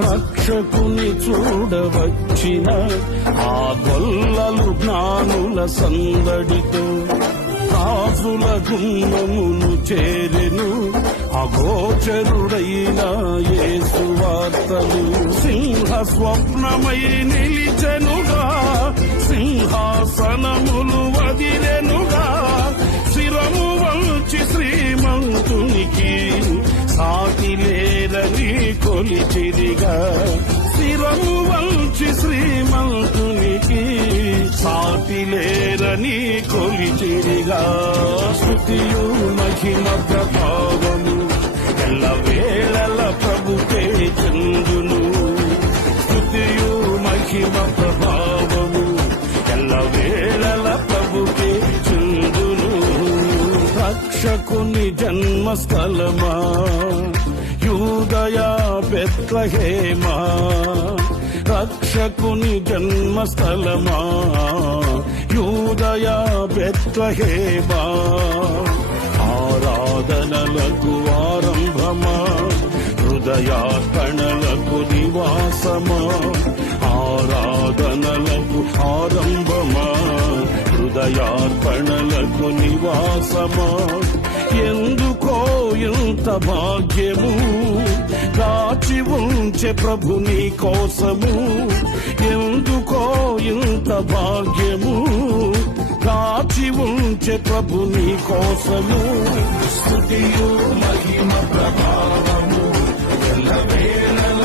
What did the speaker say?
రక్షకుని చూడవచ్చిన ఆ గొల్లలు జ్ఞానుల సందడితో రాజుల గుమ్మమును చేరెను అగోచరుడైన యేసు వార్తలు. సింహ స్వప్నమై నిలిచెనుగా, సింహాసనములు వదిలెనుగా, శిరము వంచి శ్రీమంతునికి సాటి లేరని కొలిచిరిగా. శిరము వంచి శ్రీమంతునికి సాటి లేరని కొలిచిరిగా. స్తుతియు మహిమ ప్రభావము ఎల్లవేళల ప్రభుకే చెందును. స్తుతియు మహిమ ప్రభావము ఎల్లవేళల ప్రభుకే చెందును. రక్షకుని జన్మస్థలమా యూదయా బెత్లెహేమా, రక్షకుని జన్మస్థలమా యూదయా బెత్లెహేమా. ఆరాధనలకు ఆరంభమా, హృదయార్పణలకు నివాసమా. ఆరాధనలకు ఆరంభమా, హృదయార్పణలకు నివాసమా. ఎందుకో ఇంత భాగ్యము కాచి ఉంచే ప్రభు నీ కోసము. ఎందుకో ఇంత భాగ్యము కాచి ఉంచే ప్రభు నీ కోసము. స్తుతియు మహిమ ప్రభావము ఎల్లవేళల